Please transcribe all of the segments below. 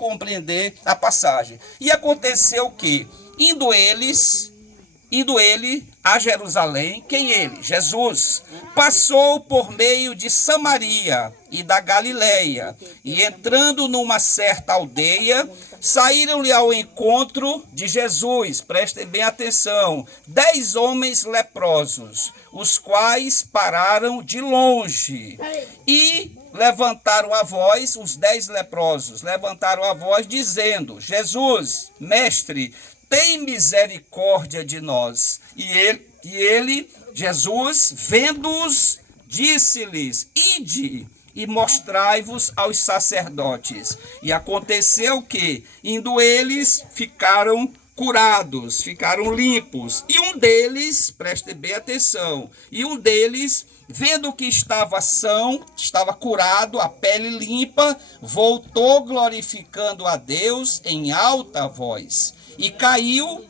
compreender a passagem. E aconteceu que, indo ele a Jerusalém, quem ele? Jesus, passou por meio de Samaria e da Galileia, e entrando numa certa aldeia, saíram-lhe ao encontro de Jesus, prestem bem atenção, 10 homens leprosos, os quais pararam de longe e levantaram a voz, os 10 leprosos levantaram a voz dizendo: Jesus, mestre, tem misericórdia de nós. E ele, Jesus, vendo-os, disse-lhes: ide e mostrai-vos aos sacerdotes. E aconteceu que, indo eles, ficaram curados, ficaram limpos. E um deles, preste bem atenção, e um deles, vendo que estava são, estava curado, a pele limpa, voltou glorificando a Deus em alta voz. E caiu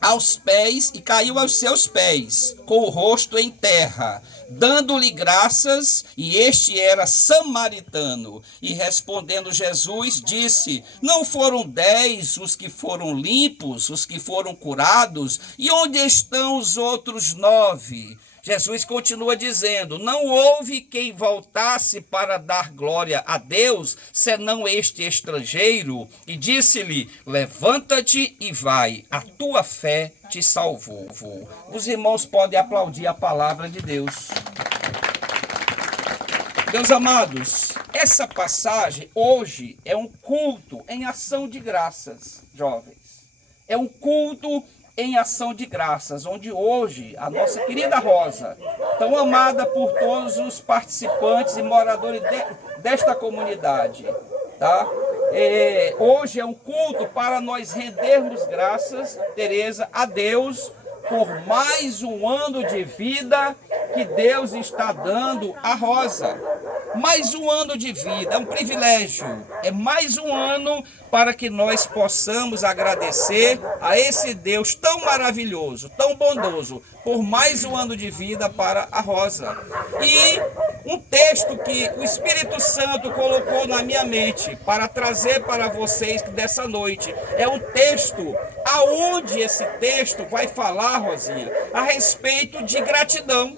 aos seus pés, com o rosto em terra, dando-lhe graças, e este era samaritano. E respondendo Jesus, disse: não foram 10 os que foram limpos, os que foram curados? E onde estão os outros 9? Jesus continua dizendo: não houve quem voltasse para dar glória a Deus, senão este estrangeiro. E disse-lhe: levanta-te e vai, a tua fé te salvou. Os irmãos podem aplaudir a palavra de Deus. Meus amados, essa passagem hoje é um culto em ação de graças, jovens. É um culto em ação de graças, onde hoje a nossa querida Rosa, tão amada por todos os participantes e moradores desta comunidade, tá? Hoje é um culto para nós rendermos graças, Tereza, a Deus por mais um ano de vida que Deus está dando a Rosa. Mais um ano de vida, é um privilégio, é mais um ano para que nós possamos agradecer a esse Deus tão maravilhoso, tão bondoso, por mais um ano de vida para a Rosa. E um texto que o Espírito Santo colocou na minha mente para trazer para vocês dessa noite, é um texto, aonde esse texto vai falar, Rosinha, a respeito de gratidão.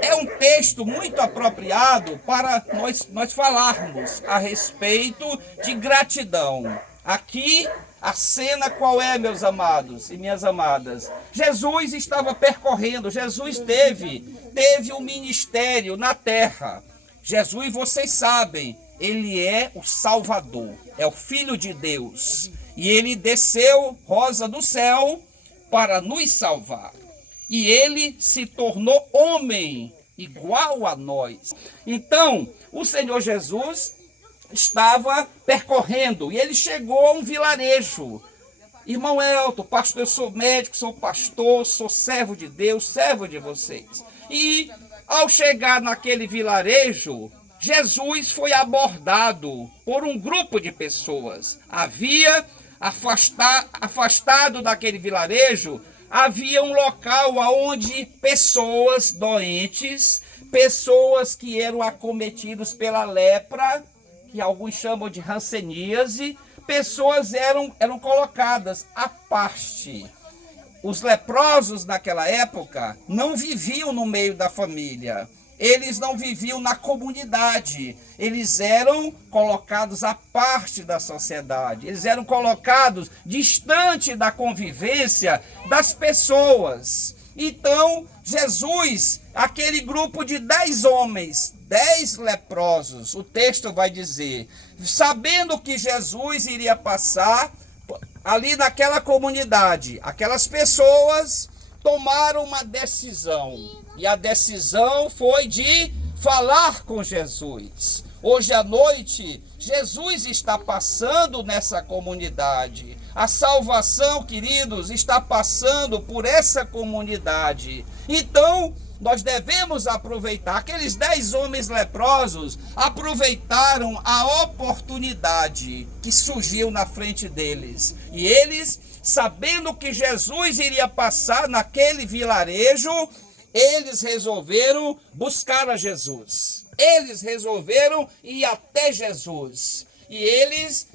É um texto muito apropriado para nós falarmos a respeito de gratidão. Aqui a cena qual é, meus amados e minhas amadas? Jesus estava percorrendo, Jesus teve um ministério na terra. Jesus, vocês sabem, ele é o Salvador, é o Filho de Deus. E ele desceu, Rosa, do céu para nos salvar. E ele se tornou homem, igual a nós. Então, o Senhor Jesus estava percorrendo e ele chegou a um vilarejo. Irmão Elton, pastor, eu sou médico, sou pastor, sou servo de Deus, servo de vocês. E ao chegar naquele vilarejo, Jesus foi abordado por um grupo de pessoas. Havia afastado daquele vilarejo, havia um local onde pessoas doentes, pessoas que eram acometidas pela lepra, que alguns chamam de hanseníase, pessoas eram colocadas à parte. Os leprosos naquela época não viviam no meio da família, eles não viviam na comunidade, eles eram colocados à parte da sociedade, eles eram colocados distante da convivência das pessoas. Então, Jesus, aquele grupo de 10 homens, 10 leprosos, o texto vai dizer, sabendo que Jesus iria passar ali naquela comunidade, aquelas pessoas tomaram uma decisão. E a decisão foi de falar com Jesus. Hoje à noite, Jesus está passando nessa comunidade. A salvação, queridos, está passando por essa comunidade. Então, nós devemos aproveitar. Aqueles 10 homens leprosos aproveitaram a oportunidade que surgiu na frente deles. E eles, sabendo que Jesus iria passar naquele vilarejo, eles resolveram buscar a Jesus. Eles resolveram ir até Jesus. E eles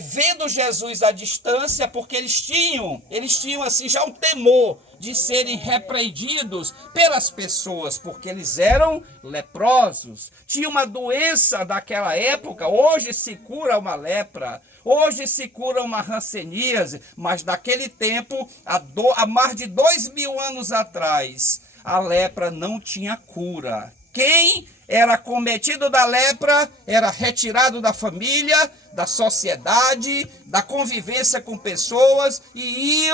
vendo Jesus à distância, porque eles tinham assim já um temor de serem repreendidos pelas pessoas, porque eles eram leprosos. Tinha uma doença daquela época, hoje se cura uma lepra, hoje se cura uma hanseníase, mas naquele tempo, há mais de 2000 anos atrás, a lepra não tinha cura. Quem era cometido da lepra era retirado da família, da sociedade, da convivência com pessoas e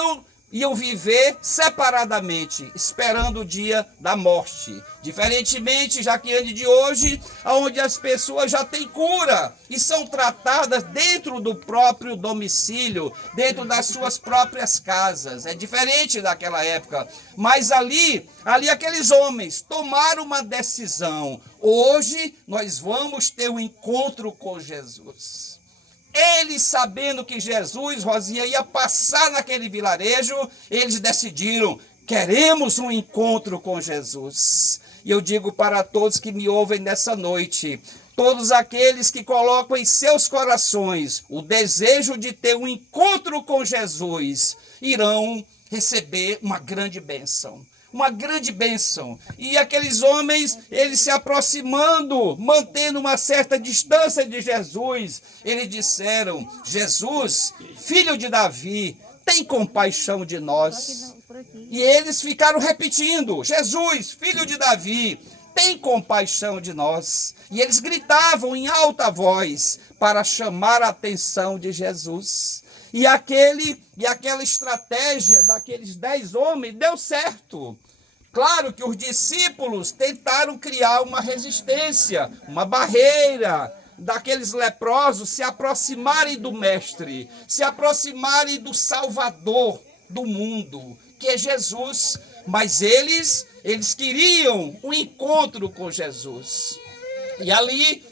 iam viver separadamente, esperando o dia da morte. Diferentemente, já que de hoje, onde as pessoas já têm cura e são tratadas dentro do próprio domicílio, dentro das suas próprias casas. É diferente daquela época. Mas ali aqueles homens tomaram uma decisão. Hoje nós vamos ter um encontro com Jesus. Eles, sabendo que Jesus, Rosinha, ia passar naquele vilarejo, eles decidiram: queremos um encontro com Jesus. E eu digo para todos que me ouvem nessa noite, todos aqueles que colocam em seus corações o desejo de ter um encontro com Jesus, irão receber uma grande bênção. Uma grande bênção. E aqueles homens, eles se aproximando, mantendo uma certa distância de Jesus, eles disseram: Jesus, filho de Davi, tem compaixão de nós. E eles ficaram repetindo: Jesus, filho de Davi, tem compaixão de nós. E eles gritavam em alta voz para chamar a atenção de Jesus. E aquela estratégia daqueles 10 homens deu certo. Claro que os discípulos tentaram criar uma resistência, uma barreira, daqueles leprosos se aproximarem do Mestre, se aproximarem do Salvador do mundo, que é Jesus. Mas eles queriam um encontro com Jesus. E ali,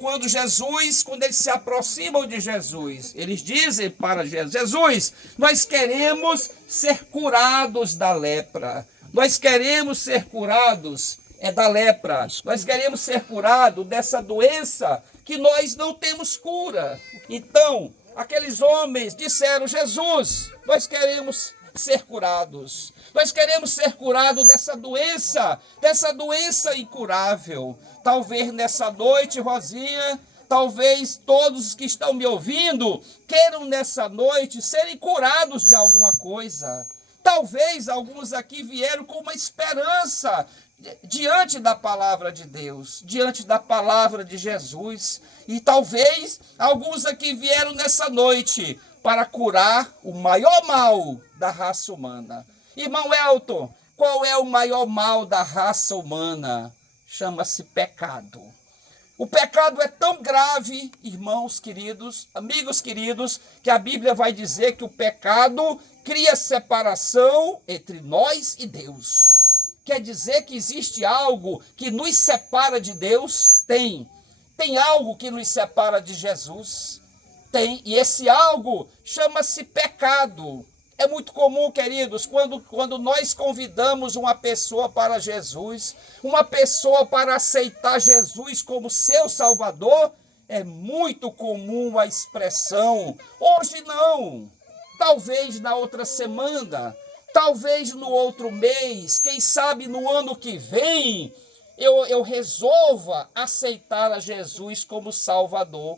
quando eles se aproximam de Jesus, eles dizem para Jesus: Jesus, nós queremos ser curados da lepra. Nós queremos ser curados da lepra. Nós queremos ser curados dessa doença que nós não temos cura. Então, aqueles homens disseram: Jesus, nós queremos ser curados. Nós queremos ser curados dessa doença incurável. Talvez nessa noite, Rosinha, talvez todos que estão me ouvindo queiram nessa noite serem curados de alguma coisa. Talvez alguns aqui vieram com uma esperança diante da palavra de Deus, diante da palavra de Jesus. E talvez alguns aqui vieram nessa noite para curar o maior mal da raça humana. Irmão Elton, qual é o maior mal da raça humana? Chama-se pecado. O pecado é tão grave, irmãos queridos, amigos queridos, que a Bíblia vai dizer que o pecado cria separação entre nós e Deus. Quer dizer que existe algo que nos separa de Deus? Tem. Tem algo que nos separa de Jesus? Tem. E esse algo chama-se pecado. É muito comum, queridos, quando nós convidamos uma pessoa para Jesus, uma pessoa para aceitar Jesus como seu Salvador, é muito comum a expressão: hoje não, talvez na outra semana, talvez no outro mês, quem sabe no ano que vem, eu resolva aceitar a Jesus como Salvador.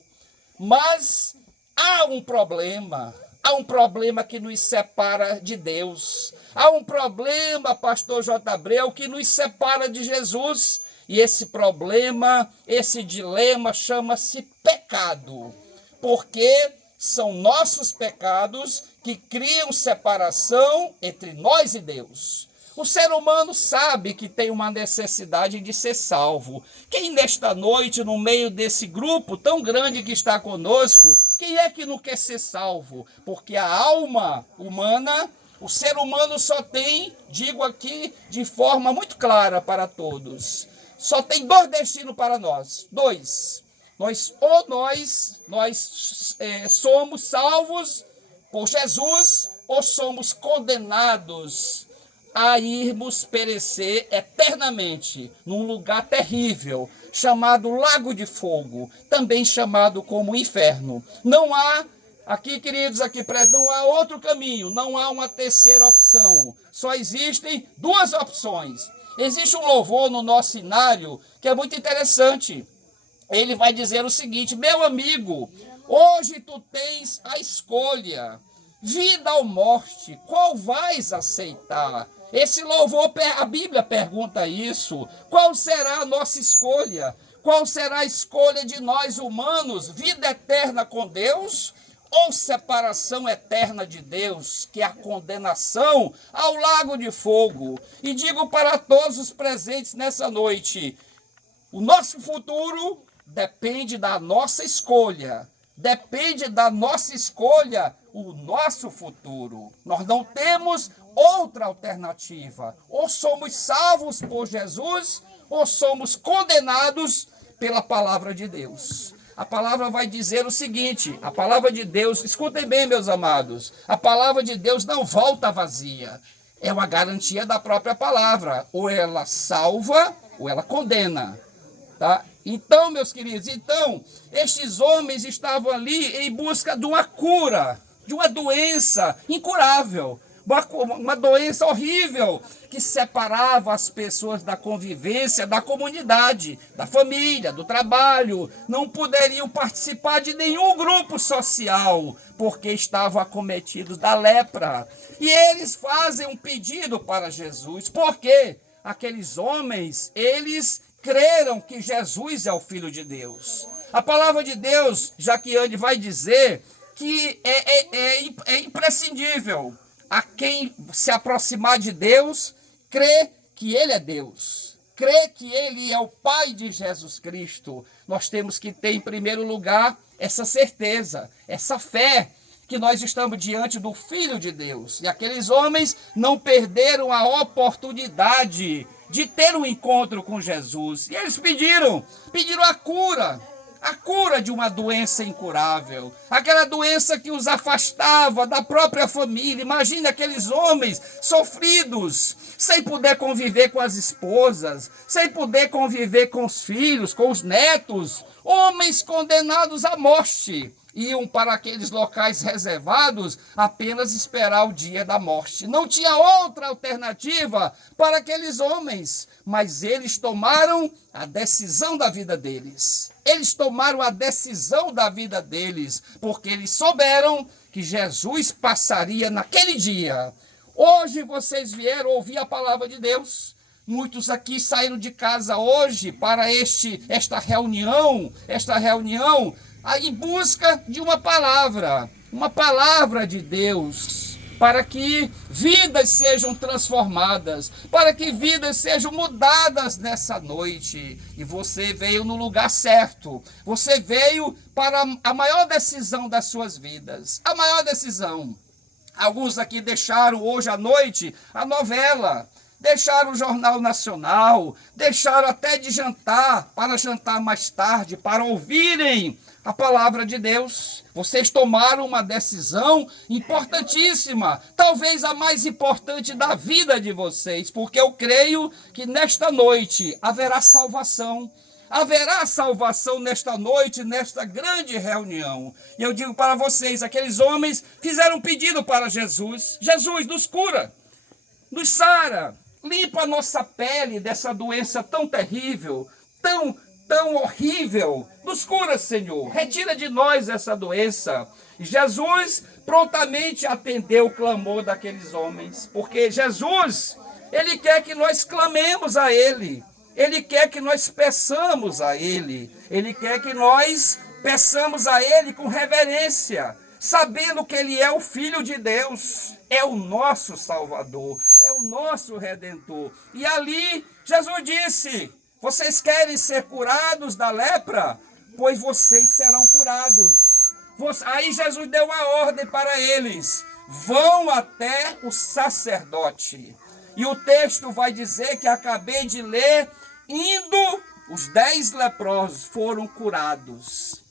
Mas há um problema. Há um problema que nos separa de Deus. Há um problema, pastor J. Abreu, que nos separa de Jesus. E esse problema, esse dilema chama-se pecado. Porque são nossos pecados que criam separação entre nós e Deus. O ser humano sabe que tem uma necessidade de ser salvo. Quem nesta noite, no meio desse grupo tão grande que está conosco, quem é que não quer ser salvo? Porque a alma humana, o ser humano só tem, digo aqui de forma muito clara para todos, só tem 2 destinos para nós. 2. Nós somos salvos por Jesus ou somos condenados a irmos perecer eternamente num lugar terrível, chamado Lago de Fogo, também chamado como Inferno. Não há, aqui queridos, aqui preto, não há outro caminho, não há uma terceira opção. Só existem duas opções. Existe um louvor no nosso cenário que é muito interessante. Ele vai dizer o seguinte: meu amigo, hoje tu tens a escolha, vida ou morte, qual vais aceitar? Esse louvor, a Bíblia pergunta isso. Qual será a nossa escolha? Qual será a escolha de nós humanos? Vida eterna com Deus ou separação eterna de Deus, que é a condenação ao lago de fogo? E digo para todos os presentes nessa noite, o nosso futuro depende da nossa escolha. Depende da nossa escolha o nosso futuro. Nós não temos outra alternativa. Ou somos salvos por Jesus, ou somos condenados pela palavra de Deus. A palavra vai dizer o seguinte, a palavra de Deus, escutem bem, meus amados, a palavra de Deus não volta vazia. É uma garantia da própria palavra. Ou ela salva, ou ela condena. Tá? Então, meus queridos, estes homens estavam ali em busca de uma cura, de uma doença incurável, uma doença horrível que separava as pessoas da convivência, da comunidade, da família, do trabalho. Não poderiam participar de nenhum grupo social, porque estavam acometidos da lepra. E eles fazem um pedido para Jesus, porque aqueles homens, eles creram que Jesus é o Filho de Deus. A palavra de Deus, Jaquiane vai dizer que é imprescindível a quem se aproximar de Deus, crê que Ele é Deus, crê que Ele é o Pai de Jesus Cristo. Nós temos que ter, em primeiro lugar, essa certeza, essa fé, que nós estamos diante do Filho de Deus. E aqueles homens não perderam a oportunidade de ter um encontro com Jesus. E eles pediram a cura de uma doença incurável, aquela doença que os afastava da própria família. Imagine aqueles homens sofridos, sem poder conviver com as esposas, sem poder conviver com os filhos, com os netos, homens condenados à morte. Iam para aqueles locais reservados apenas esperar o dia da morte. Não tinha outra alternativa para aqueles homens, mas eles tomaram a decisão da vida deles. Eles tomaram a decisão da vida deles, porque eles souberam que Jesus passaria naquele dia. Hoje vocês vieram ouvir a palavra de Deus. Muitos aqui saíram de casa hoje para esta reunião, em busca de uma palavra de Deus, para que vidas sejam transformadas, para que vidas sejam mudadas nessa noite. E você veio no lugar certo, você veio para a maior decisão das suas vidas, a maior decisão. Alguns aqui deixaram hoje à noite a novela, deixaram o Jornal Nacional, deixaram até de jantar, para jantar mais tarde, para ouvirem a palavra de Deus. Vocês tomaram uma decisão importantíssima, talvez a mais importante da vida de vocês, porque eu creio que nesta noite haverá salvação. Haverá salvação nesta noite, nesta grande reunião. E eu digo para vocês, aqueles homens fizeram um pedido para Jesus. Jesus, nos cura, nos sara, limpa a nossa pele dessa doença tão terrível, tão horrível. Nos cura, Senhor. Retira de nós essa doença. Jesus prontamente atendeu o clamor daqueles homens, porque Jesus, Ele quer que nós clamemos a Ele. Ele quer que nós peçamos a Ele. Ele quer que nós peçamos a Ele com reverência, sabendo que Ele é o Filho de Deus, é o nosso Salvador, é o nosso Redentor. E ali Jesus disse: vocês querem ser curados da lepra? Pois vocês serão curados. Aí Jesus deu uma ordem para eles: vão até o sacerdote. E o texto vai dizer, que acabei de ler, indo, os 10 leprosos foram curados.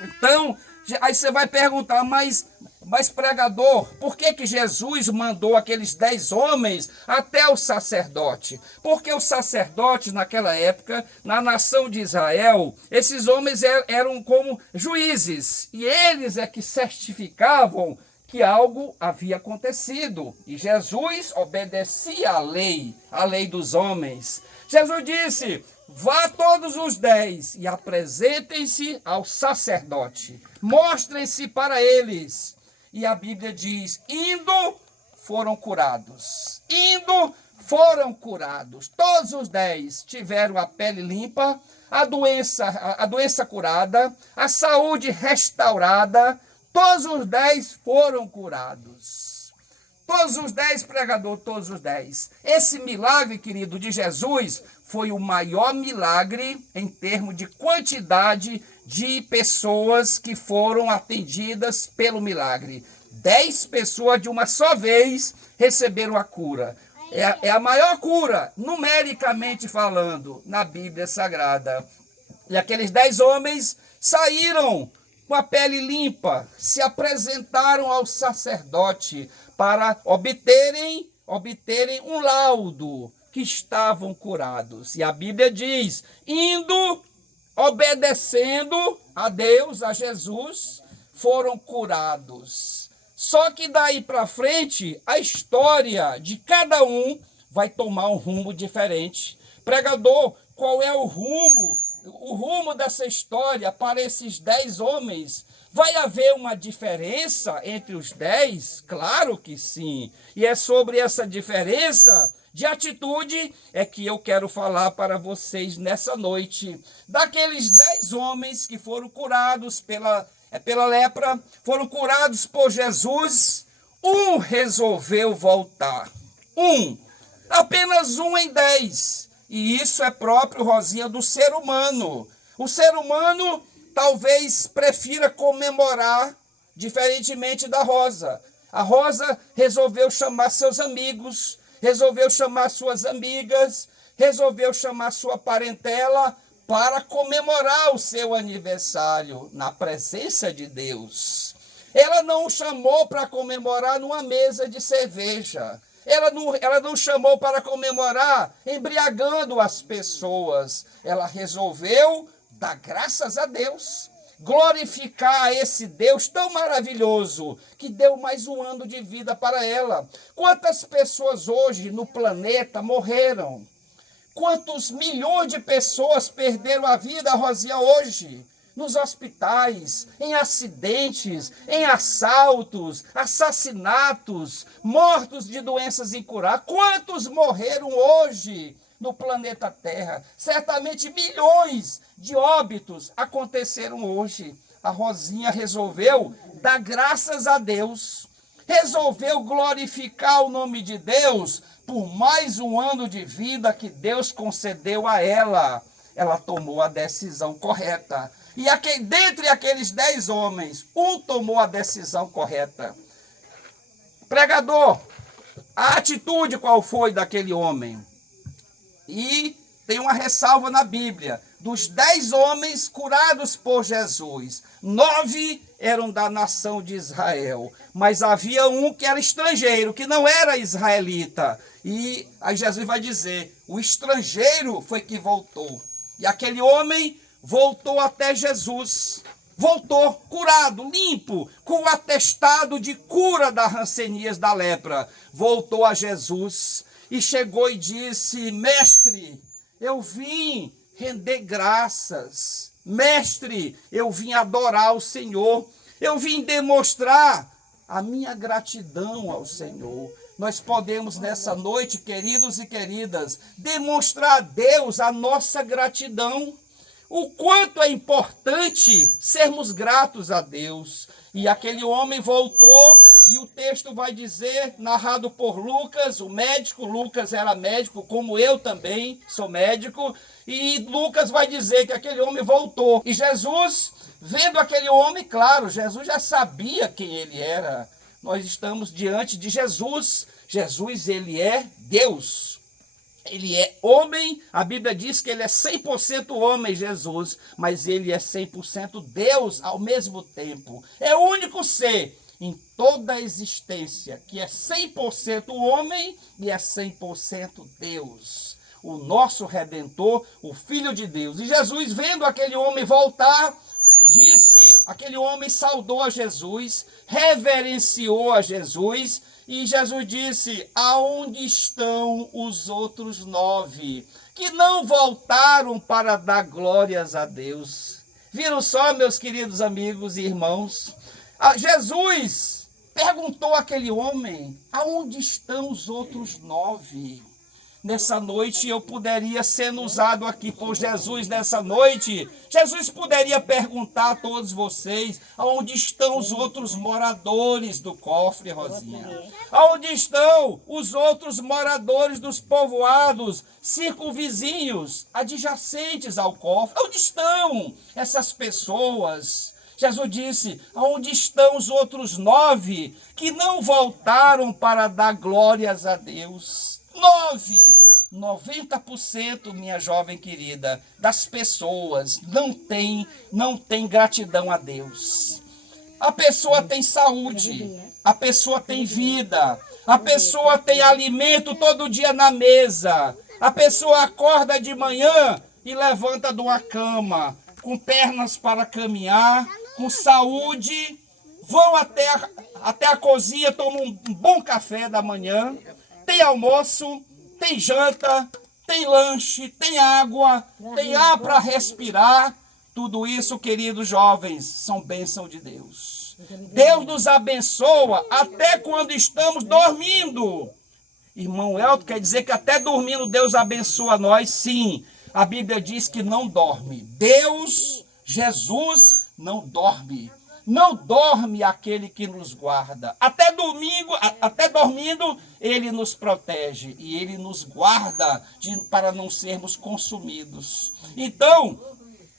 Então, aí você vai perguntar, mas Mas, pregador, por que Jesus mandou aqueles 10 homens até o sacerdote? Porque os sacerdotes, naquela época, na nação de Israel, esses homens eram como juízes, e eles é que certificavam que algo havia acontecido. E Jesus obedecia à lei dos homens. Jesus disse: vá todos os 10 e apresentem-se ao sacerdote. Mostrem-se para eles. E a Bíblia diz: indo, foram curados. Indo, foram curados. Todos os 10 tiveram a pele limpa, a doença curada, a saúde restaurada. Todos os 10 foram curados. Todos os 10, pregador, todos os 10. Esse milagre, querido, de Jesus foi o maior milagre em termos de quantidade de pessoas que foram atendidas pelo milagre. 10 pessoas de uma só vez receberam a cura. É a maior cura, numericamente falando, na Bíblia Sagrada. E aqueles 10 homens saíram com a pele limpa, se apresentaram ao sacerdote para obterem um laudo que estavam curados. E a Bíblia diz: indo, obedecendo a Deus, a Jesus, foram curados. Só que daí para frente, a história de cada um vai tomar um rumo diferente. Pregador, qual é o rumo? O rumo dessa história para esses 10 homens? Vai haver uma diferença entre os 10? Claro que sim. E é sobre essa diferença de atitude é que eu quero falar para vocês nessa noite. Daqueles 10 homens que foram curados pela lepra, foram curados por Jesus, um resolveu voltar. Apenas um em 10. E isso é próprio, Rosinha, do ser humano. O ser humano talvez prefira comemorar diferentemente da Rosa. A Rosa resolveu chamar seus amigos, resolveu chamar suas amigas, resolveu chamar sua parentela para comemorar o seu aniversário na presença de Deus. Ela não o chamou para comemorar numa mesa de cerveja. Ela não chamou para comemorar embriagando as pessoas. Ela resolveu dar graças a Deus, glorificar a esse Deus tão maravilhoso que deu mais um ano de vida para ela. Quantas pessoas hoje no planeta morreram? Quantos milhões de pessoas perderam a vida, Rosinha, hoje? Nos hospitais, em acidentes, em assaltos, assassinatos, mortos de doenças incuráveis. Quantos morreram hoje no planeta Terra? Certamente milhões de óbitos aconteceram hoje. A Rosinha resolveu dar graças a Deus, resolveu glorificar o nome de Deus por mais um ano de vida que Deus concedeu a ela. Ela tomou a decisão correta. E dentre aqueles 10 homens, um tomou a decisão correta. Pregador, a atitude qual foi daquele homem? E tem uma ressalva na Bíblia. Dos 10 homens curados por Jesus, 9 eram da nação de Israel. Mas havia um que era estrangeiro, que não era israelita. E aí Jesus vai dizer, o estrangeiro foi que voltou. E aquele homem voltou até Jesus, voltou curado, limpo, com o atestado de cura da rancenias da lepra. Voltou a Jesus e chegou e disse, mestre, eu vim render graças. Mestre, eu vim adorar o Senhor. Eu vim demonstrar a minha gratidão ao Senhor. Nós podemos nessa noite, queridos e queridas, demonstrar a Deus a nossa gratidão. O quanto é importante sermos gratos a Deus. E aquele homem voltou, e o texto vai dizer, narrado por Lucas, o médico. Lucas era médico, como eu também sou médico. E Lucas vai dizer que aquele homem voltou. E Jesus, vendo aquele homem, claro, Jesus já sabia quem ele era. Nós estamos diante de Jesus. Jesus, ele é Deus. Ele é homem, a Bíblia diz que ele é 100% homem, Jesus, mas ele é 100% Deus ao mesmo tempo. É o único ser em toda a existência, que é 100% homem e é 100% Deus. O nosso Redentor, o Filho de Deus. E Jesus, vendo aquele homem voltar, aquele homem saudou a Jesus, reverenciou a Jesus, e Jesus disse: aonde estão os outros 9, que não voltaram para dar glórias a Deus? Viram só, meus queridos amigos e irmãos? Jesus perguntou àquele homem: aonde estão os outros 9? Nessa noite eu poderia ser usado aqui por Jesus nessa noite. Jesus poderia perguntar a todos vocês: aonde estão os outros moradores do cofre, Rosinha? Aonde estão os outros moradores dos povoados circunvizinhos, adjacentes ao cofre? Onde estão essas pessoas? Jesus disse: aonde estão os outros 9 que não voltaram para dar glórias a Deus? 90%, minha jovem querida, das pessoas não tem gratidão a Deus. A pessoa tem saúde, a pessoa tem vida, a pessoa tem alimento todo dia na mesa, a pessoa acorda de manhã e levanta de uma cama, com pernas para caminhar, com saúde, vão até a cozinha, tomam um bom café da manhã, tem almoço, tem janta, tem lanche, tem água, tem ar para respirar. Tudo isso, queridos jovens, são bênção de Deus. Deus nos abençoa até quando estamos dormindo. Irmão Elton, quer dizer que até dormindo Deus abençoa nós? Sim, a Bíblia diz que não dorme. Deus, Jesus, não dorme. Não dorme aquele que nos guarda. Até dormindo, ele nos protege e ele nos guarda para não sermos consumidos. Então,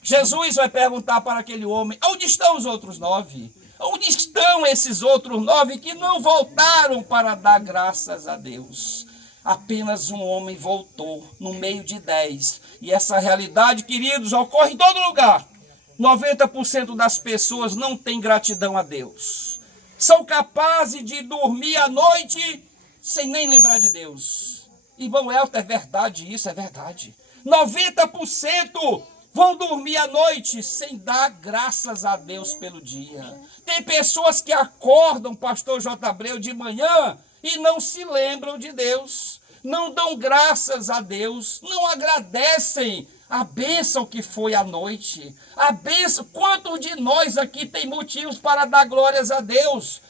Jesus vai perguntar para aquele homem: onde estão os outros 9? Onde estão esses outros 9 que não voltaram para dar graças a Deus? Apenas um homem voltou no meio de 10. E essa realidade, queridos, ocorre em todo lugar. 90% das pessoas não têm gratidão a Deus. São capazes de dormir à noite sem nem lembrar de Deus. Irmão Elton, é verdade isso, é verdade. 90% vão dormir à noite sem dar graças a Deus pelo dia. Tem pessoas que acordam, pastor J. Abreu, de manhã e não se lembram de Deus. Não dão graças a Deus, não agradecem a bênção que foi a noite. A bênção, quantos de nós aqui tem motivos para dar glórias a Deus?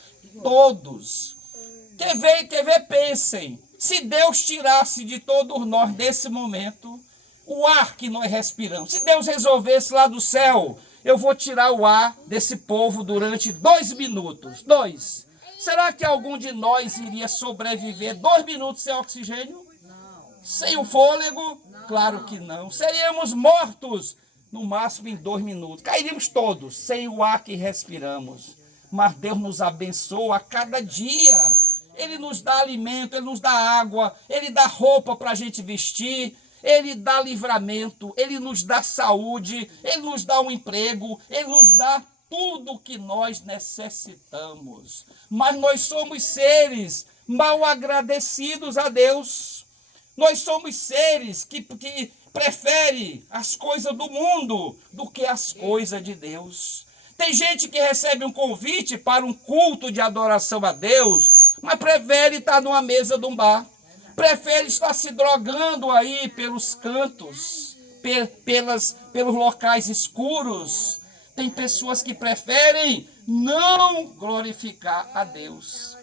Todos. Quer ver, pensem. Se Deus tirasse de todos nós, nesse momento, o ar que nós respiramos. Se Deus resolvesse lá do céu: eu vou tirar o ar desse povo durante 2 minutos. 2. Será que algum de nós iria sobreviver 2 minutos sem oxigênio? Sem o fôlego? Claro que não. Seríamos mortos no máximo em 2 minutos. Cairíamos todos sem o ar que respiramos. Mas Deus nos abençoa a cada dia. Ele nos dá alimento, Ele nos dá água, Ele dá roupa para a gente vestir, Ele dá livramento, Ele nos dá saúde, Ele nos dá um emprego, Ele nos dá tudo o que nós necessitamos. Mas nós somos seres mal agradecidos a Deus. Nós somos seres que preferem as coisas do mundo do que as coisas de Deus. Tem gente que recebe um convite para um culto de adoração a Deus, mas prefere estar numa mesa de um bar. Prefere estar se drogando aí pelos cantos, pelos locais escuros. Tem pessoas que preferem não glorificar a Deus.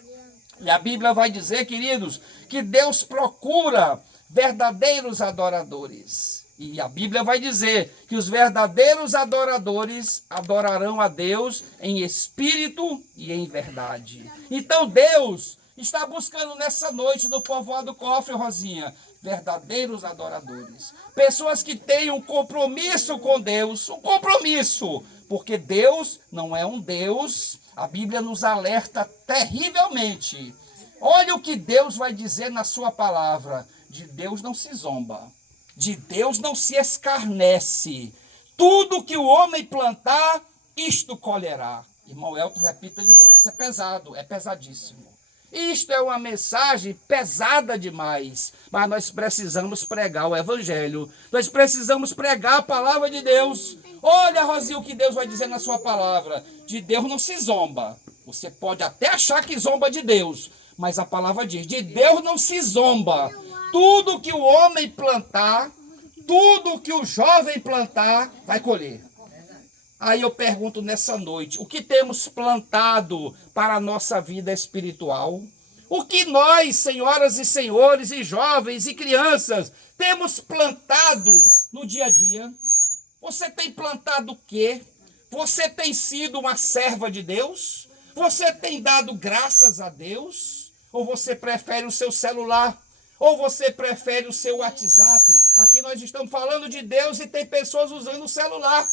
E a Bíblia vai dizer, queridos, que Deus procura verdadeiros adoradores. E a Bíblia vai dizer que os verdadeiros adoradores adorarão a Deus em espírito e em verdade. Então Deus está buscando nessa noite no povoado Cofre, Rosinha, verdadeiros adoradores. Pessoas que têm um compromisso com Deus, um compromisso, porque Deus não é um Deus. A Bíblia nos alerta terrivelmente. Olha o que Deus vai dizer na sua palavra. De Deus não se zomba. De Deus não se escarnece. Tudo que o homem plantar, isto colherá. Irmão Elton, repita de novo, que isso é pesado, é pesadíssimo. Isto é uma mensagem pesada demais, mas nós precisamos pregar o evangelho, nós precisamos pregar a palavra de Deus. Olha, Rosinha, o que Deus vai dizer na sua palavra. De Deus não se zomba. Você pode até achar que zomba de Deus, mas a palavra diz, de Deus não se zomba. Tudo que o homem plantar, tudo que o jovem plantar, vai colher. Aí eu pergunto nessa noite, o que temos plantado para a nossa vida espiritual? O que nós, senhoras e senhores, e jovens e crianças, temos plantado no dia a dia? Você tem plantado o quê? Você tem sido uma serva de Deus? Você tem dado graças a Deus? Ou você prefere o seu celular? Ou você prefere o seu WhatsApp? Aqui nós estamos falando de Deus e tem pessoas usando o celular.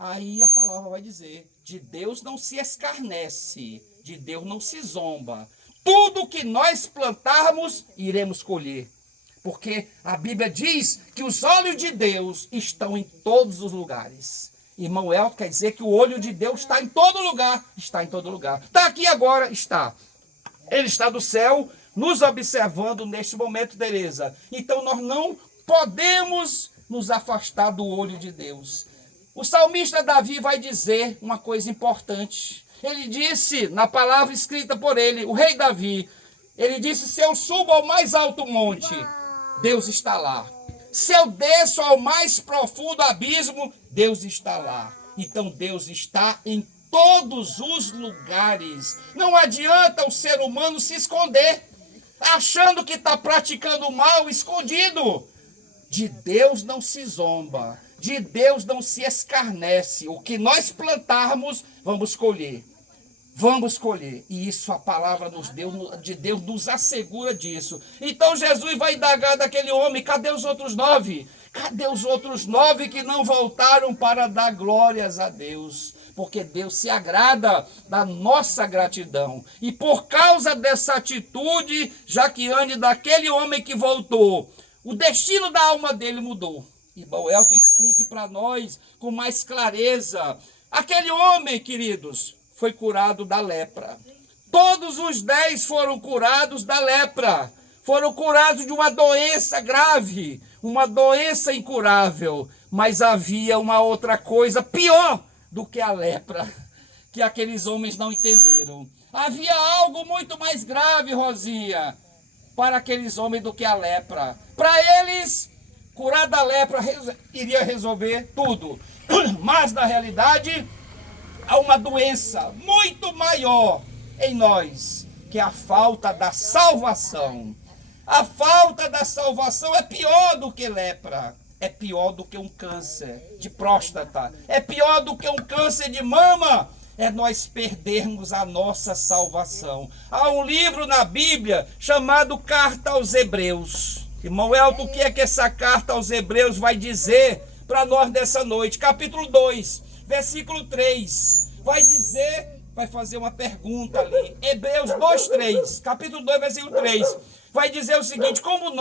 Aí a palavra vai dizer, de Deus não se escarnece, de Deus não se zomba. Tudo que nós plantarmos, iremos colher. Porque a Bíblia diz que os olhos de Deus estão em todos os lugares. Irmão Elton, quer dizer que o olho de Deus está em todo lugar. Está em todo lugar. Está aqui agora? Está. Ele está do céu, nos observando neste momento, Tereza. Então nós não podemos nos afastar do olho de Deus. O salmista Davi vai dizer uma coisa importante. Ele disse, na palavra escrita por ele, o rei Davi, ele disse, se eu subo ao mais alto monte, Deus está lá. Se eu desço ao mais profundo abismo, Deus está lá. Então Deus está em todos os lugares. Não adianta o ser humano se esconder, achando que está praticando o mal escondido. De Deus não se zomba. De Deus não se escarnece. O que nós plantarmos, vamos colher. Vamos colher. E isso a palavra de Deus nos assegura disso. Então Jesus vai indagar daquele homem, cadê os outros 9? Cadê os outros 9 que não voltaram para dar glórias a Deus? Porque Deus se agrada da nossa gratidão. E por causa dessa atitude, Jaquiane, daquele homem que voltou, o destino da alma dele mudou. Irmão Elton, explique para nós com mais clareza. Aquele homem, queridos, foi curado da lepra. Todos os 10 foram curados da lepra. Foram curados de uma doença grave, uma doença incurável. Mas havia uma outra coisa pior do que a lepra, que aqueles homens não entenderam. Havia algo muito mais grave, Rosinha, para aqueles homens do que a lepra. Para eles, curar da lepra iria resolver tudo. Mas, na realidade, há uma doença muito maior em nós, que é a falta da salvação. A falta da salvação é pior do que lepra. É pior do que um câncer de próstata. É pior do que um câncer de mama. É nós perdermos a nossa salvação. Há um livro na Bíblia chamado Carta aos Hebreus. Irmão Elton, o que é que essa carta aos Hebreus vai dizer para nós nessa noite? Capítulo 2, versículo 3. Vai dizer, vai fazer uma pergunta ali. Hebreus 2, 3. Capítulo 2, versículo 3. Vai dizer o seguinte, como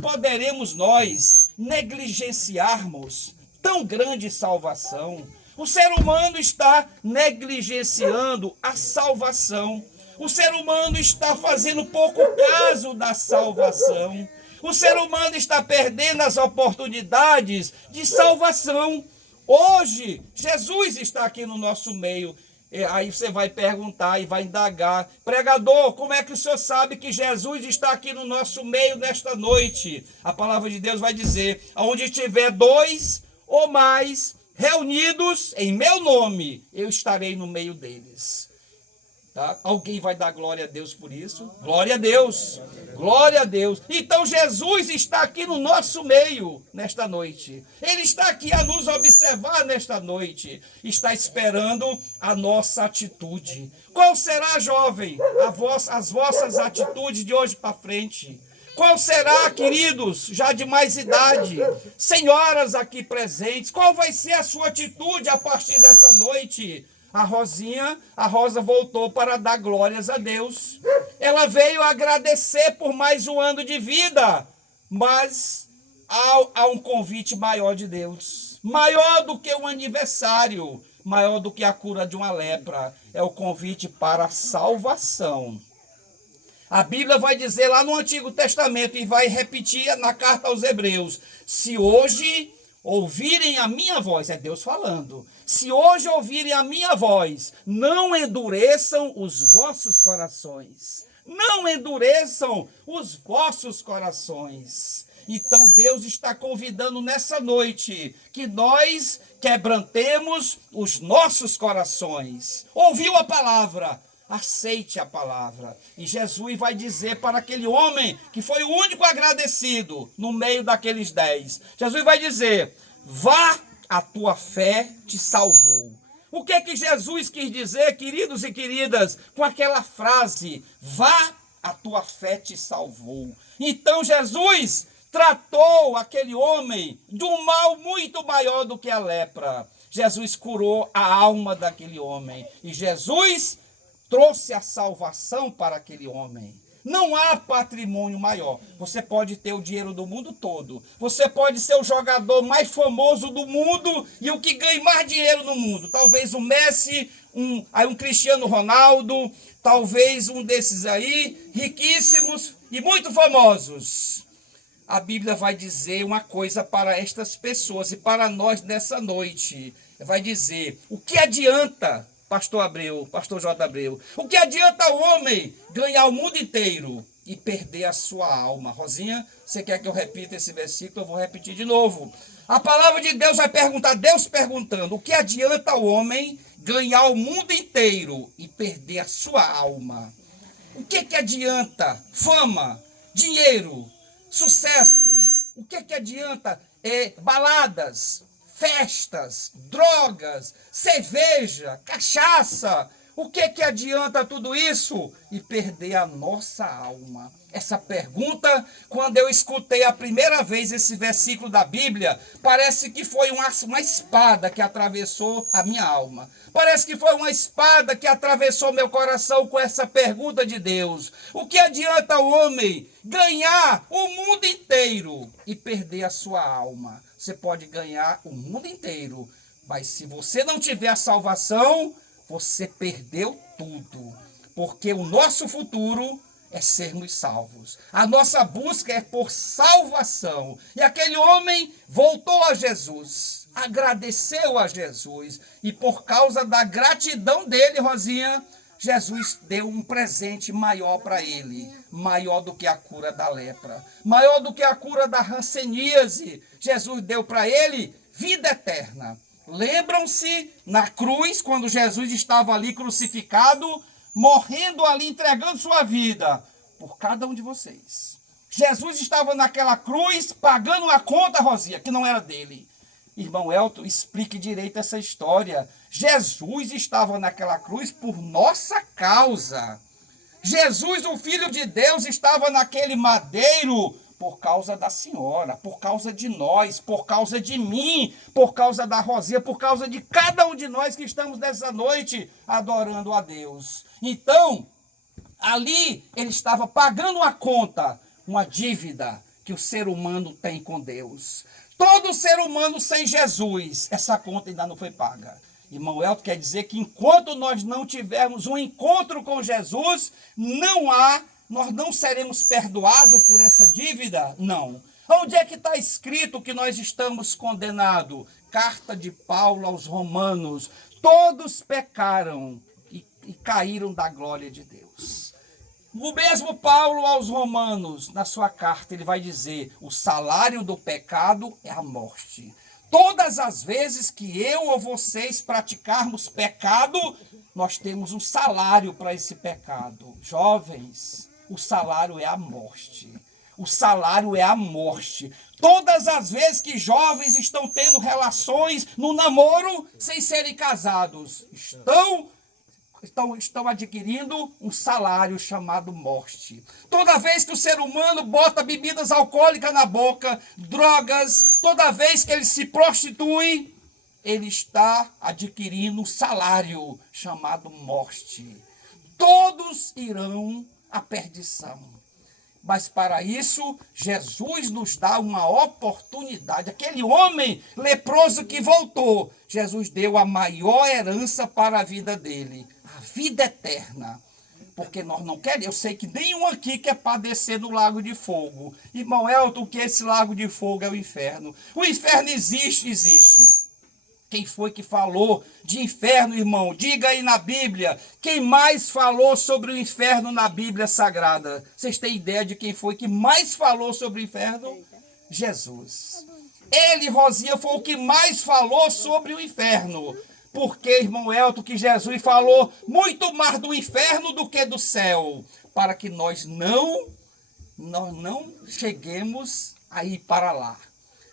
poderemos nós negligenciarmos tão grande salvação? O ser humano está negligenciando a salvação. O ser humano está fazendo pouco caso da salvação. O ser humano está perdendo as oportunidades de salvação. Hoje, Jesus está aqui no nosso meio. Aí você vai perguntar e vai indagar, pregador, como é que o senhor sabe que Jesus está aqui no nosso meio nesta noite? A palavra de Deus vai dizer, onde tiver 2 ou mais reunidos em meu nome, eu estarei no meio deles. Tá? Alguém vai dar glória a Deus por isso? Glória a Deus! Glória a Deus! Então Jesus está aqui no nosso meio nesta noite. Ele está aqui a nos observar nesta noite. Está esperando a nossa atitude. Qual será, jovem, as vossas atitudes de hoje para frente? Qual será, queridos, já de mais idade, senhoras aqui presentes, qual vai ser a sua atitude a partir dessa noite? A Rosa voltou para dar glórias a Deus. Ela veio agradecer por mais um ano de vida, mas há um convite maior de Deus, maior do que um aniversário, maior do que a cura de uma lepra. É o convite para a salvação. A Bíblia vai dizer lá no Antigo Testamento e vai repetir na carta aos Hebreus: se hoje ouvirem a minha voz, é Deus falando, se hoje ouvirem a minha voz, não endureçam os vossos corações. Não endureçam os vossos corações. Então Deus está convidando nessa noite que nós quebrantemos os nossos corações. Ouviu a palavra? Aceite a palavra. E Jesus vai dizer para aquele homem que foi o único agradecido no meio daqueles 10. Jesus vai dizer: vá, a tua fé te salvou. O que é que Jesus quis dizer, queridos e queridas, com aquela frase: vá, a tua fé te salvou? Então Jesus tratou aquele homem de um mal muito maior do que a lepra. Jesus curou a alma daquele homem. E Jesus trouxe a salvação para aquele homem. Não há patrimônio maior. Você pode ter o dinheiro do mundo todo. Você pode ser o jogador mais famoso do mundo e o que ganha mais dinheiro no mundo. Talvez o Messi, um Cristiano Ronaldo, talvez um desses aí, riquíssimos e muito famosos. A Bíblia vai dizer uma coisa para estas pessoas e para nós nessa noite. Vai dizer: o que adianta, pastor J. Abreu, o que adianta o homem ganhar o mundo inteiro e perder a sua alma? Rosinha, você quer que eu repita esse versículo? Eu vou repetir de novo. A palavra de Deus vai perguntar, Deus perguntando: o que adianta o homem ganhar o mundo inteiro e perder a sua alma? O que adianta fama, dinheiro, sucesso? O que adianta baladas, festas, drogas, cerveja, cachaça? O que adianta tudo isso e perder a nossa alma? Essa pergunta, quando eu escutei a primeira vez esse versículo da Bíblia, parece que foi uma espada que atravessou a minha alma. Parece que foi uma espada que atravessou meu coração com essa pergunta de Deus. O que adianta o homem ganhar o mundo inteiro e perder a sua alma? Você pode ganhar o mundo inteiro, mas se você não tiver a salvação, você perdeu tudo. Porque o nosso futuro é sermos salvos. A nossa busca é por salvação. E aquele homem voltou a Jesus, agradeceu a Jesus. E por causa da gratidão dele, Rosinha, Jesus deu um presente maior para ele. Maior do que a cura da lepra. Maior do que a cura da hanseníase. Jesus deu para ele vida eterna. Lembram-se, na cruz, quando Jesus estava ali crucificado, morrendo ali, entregando sua vida por cada um de vocês. Jesus estava naquela cruz, pagando uma conta, Rosinha, que não era dele. Irmão Elton, explique direito essa história. Jesus estava naquela cruz por nossa causa. Jesus, o Filho de Deus, estava naquele madeiro por causa da senhora, por causa de nós, por causa de mim, por causa da Rosinha, por causa de cada um de nós que estamos nessa noite adorando a Deus. Então, ali ele estava pagando uma conta, uma dívida que o ser humano tem com Deus. Todo ser humano sem Jesus, essa conta ainda não foi paga. Irmão Elton, quer dizer que enquanto nós não tivermos um encontro com Jesus, nós não seremos perdoados por essa dívida? Não. Onde é que está escrito que nós estamos condenados? Carta de Paulo aos Romanos. Todos pecaram e caíram da glória de Deus. O mesmo Paulo aos Romanos, na sua carta, ele vai dizer: o salário do pecado é a morte. Todas as vezes que eu ou vocês praticarmos pecado, nós temos um salário para esse pecado. Jovens, o salário é a morte. O salário é a morte. Todas as vezes que jovens estão tendo relações no namoro sem serem casados, estão adquirindo um salário chamado morte. Toda vez que o ser humano bota bebidas alcoólicas na boca, drogas, toda vez que ele se prostitui, ele está adquirindo um salário chamado morte. Todos irão à perdição. Mas para isso, Jesus nos dá uma oportunidade. Aquele homem leproso que voltou, Jesus deu a maior herança para a vida dele, a vida eterna. Porque nós não queremos, eu sei que nenhum aqui quer padecer no lago de fogo. Irmão Elton, que esse lago de fogo é o inferno. O inferno existe, existe. Quem foi que falou de inferno, irmão? Diga aí na Bíblia. Quem mais falou sobre o inferno na Bíblia Sagrada? Vocês têm ideia de quem foi que mais falou sobre o inferno? Jesus. Ele, Rosinha, foi o que mais falou sobre o inferno. Porque, irmão Elton, que Jesus falou muito mais do inferno do que do céu. Para que nós não cheguemos a ir para lá.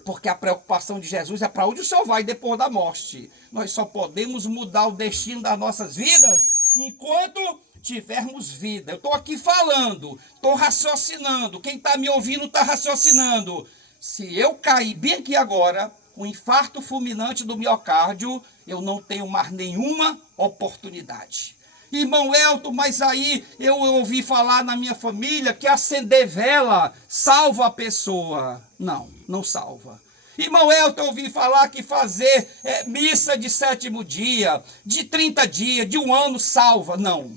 Porque a preocupação de Jesus é para onde o Senhor vai depois da morte. Nós só podemos mudar o destino das nossas vidas enquanto tivermos vida. Eu estou aqui falando, estou raciocinando. Quem está me ouvindo está raciocinando. Se eu cair bem aqui agora, com um infarto fulminante do miocárdio, eu não tenho mais nenhuma oportunidade. Irmão Elton, mas aí eu ouvi falar na minha família que acender vela salva a pessoa. Não, não salva. Irmão Elton, eu ouvi falar que fazer missa de 7º dia, de 30 dias, de 1 ano salva. Não.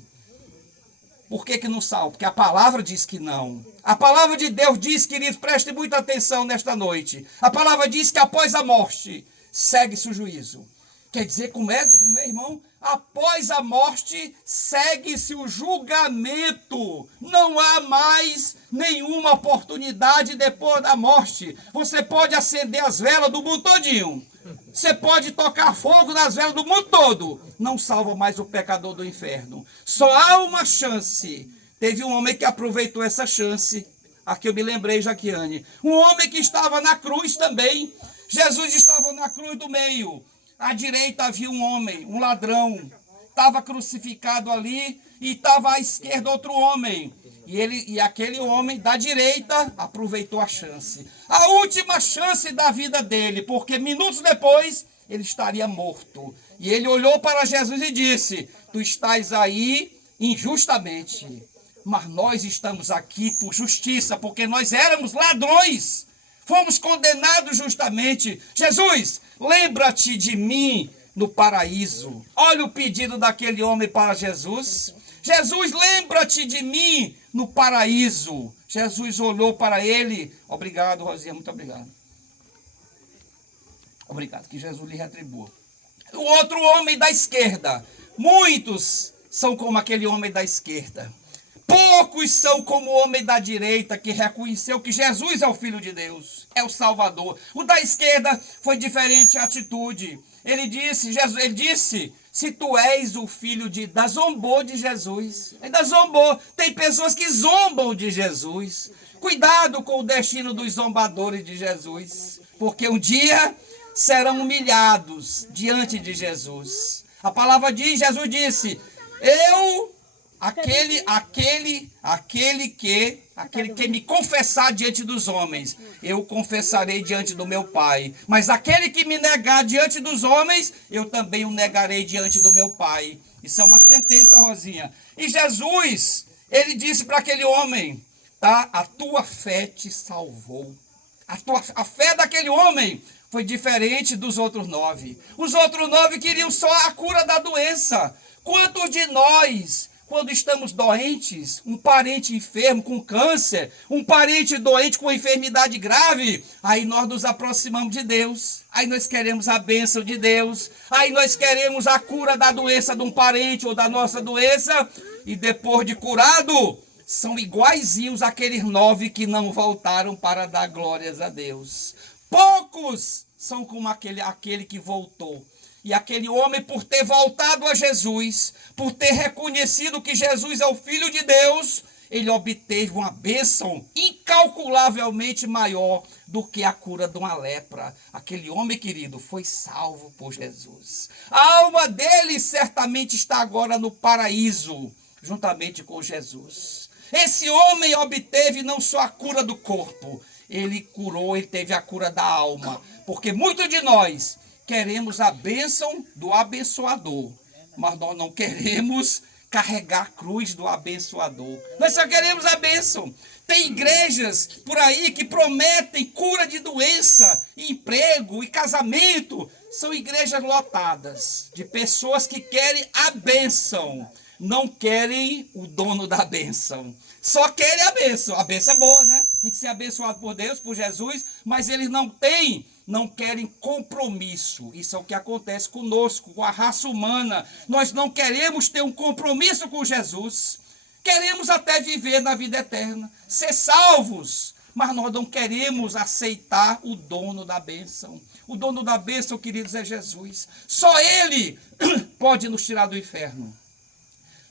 Por que não salva? Porque a palavra diz que não. A palavra de Deus diz, queridos, prestem muita atenção nesta noite. A palavra diz que após a morte, segue-se o juízo. Quer dizer, como é, irmão? Após a morte, segue-se o julgamento. Não há mais nenhuma oportunidade depois da morte. Você pode acender as velas do mundo todinho. Você pode tocar fogo nas velas do mundo todo. Não salva mais o pecador do inferno. Só há uma chance. Teve um homem que aproveitou essa chance. Aqui eu me lembrei, Jaquiane. Um homem que estava na cruz também. Jesus estava na cruz do meio. À direita havia um homem, um ladrão. Estava crucificado ali e estava à esquerda outro homem. E aquele homem da direita aproveitou a chance. A última chance da vida dele, porque minutos depois ele estaria morto. E ele olhou para Jesus e disse: tu estás aí injustamente, mas nós estamos aqui por justiça, porque nós éramos ladrões. Fomos condenados justamente. Jesus, lembra-te de mim no paraíso. Olha o pedido daquele homem para Jesus. Jesus, lembra-te de mim no paraíso. Jesus olhou para ele. Obrigado, Rosinha, muito obrigado. Obrigado, que Jesus lhe retribua. O outro homem da esquerda. Muitos são como aquele homem da esquerda. Poucos são como o homem da direita que reconheceu que Jesus é o Filho de Deus, é o Salvador. O da esquerda foi diferente a atitude. Ele disse, se tu és o filho de... Ainda zombou de Jesus. Ainda zombou. Tem pessoas que zombam de Jesus. Cuidado com o destino dos zombadores de Jesus. Porque um dia serão humilhados diante de Jesus. A palavra diz, Jesus disse, aquele que me confessar diante dos homens, eu confessarei diante do meu Pai. Mas aquele que me negar diante dos homens, eu também o negarei diante do meu Pai. Isso é uma sentença, Rosinha. E Jesus, ele disse para aquele homem, tá? A tua fé te salvou. A fé daquele homem foi diferente dos outros 9. Os outros 9 queriam só a cura da doença. Quantos de nós, quando estamos doentes, um parente enfermo com câncer, um parente doente com enfermidade grave, aí nós nos aproximamos de Deus, aí nós queremos a bênção de Deus, aí nós queremos a cura da doença de um parente ou da nossa doença, e depois de curado, são iguaizinhos àqueles 9 que não voltaram para dar glórias a Deus. Poucos são como aquele que voltou. E aquele homem, por ter voltado a Jesus, por ter reconhecido que Jesus é o Filho de Deus, ele obteve uma bênção incalculavelmente maior do que a cura de uma lepra. Aquele homem, querido, foi salvo por Jesus. A alma dele certamente está agora no paraíso, juntamente com Jesus. Esse homem obteve não só a cura do corpo, ele teve a cura da alma. Porque muitos de nós queremos a bênção do abençoador, mas nós não queremos carregar a cruz do abençoador. Nós só queremos a bênção. Tem igrejas por aí que prometem cura de doença, emprego e casamento. São igrejas lotadas de pessoas que querem a bênção, não querem o dono da bênção. Só querem a bênção. A bênção é boa, né? A gente ser abençoado por Deus, por Jesus, mas eles não querem compromisso. Isso é o que acontece conosco, com a raça humana. Nós não queremos ter um compromisso com Jesus. Queremos até viver na vida eterna, ser salvos, mas nós não queremos aceitar o dono da bênção. O dono da bênção, queridos, é Jesus. Só Ele pode nos tirar do inferno.